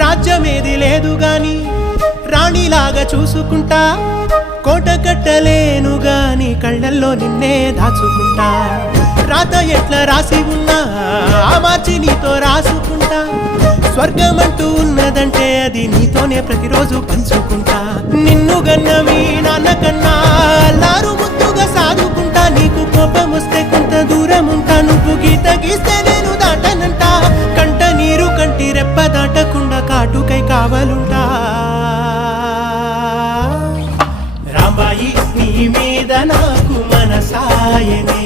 రాజ్యమేది లేదు గాని రాణిలాగా చూసుకుంటా, కోట కట్టలేను గాని కళ్ళల్లో నిన్నే దాచుకుంటా. రాత ఎట్లా రాసి ఉన్నా ఆ మార్చి నీతో రాసుకుంటా. స్వర్గమంటూ ఉన్నదంటే అది నీతోనే ప్రతిరోజు పంచుకుంటా. నిన్ను గన్నవి నాన్న కన్నా అల్లారు ముద్దుగా సాదుకుంటా. నీకు కోపం వస్తే కొంత దూరం ఉంటా, నువ్వు గీత గీస్తే నేను దాటనంటా. కంట నీరు కంటి రెప్ప దాటకుండా కాటుకై కావలుంటా. రాంబాయి నీ మీద నాకు మనసాయనే.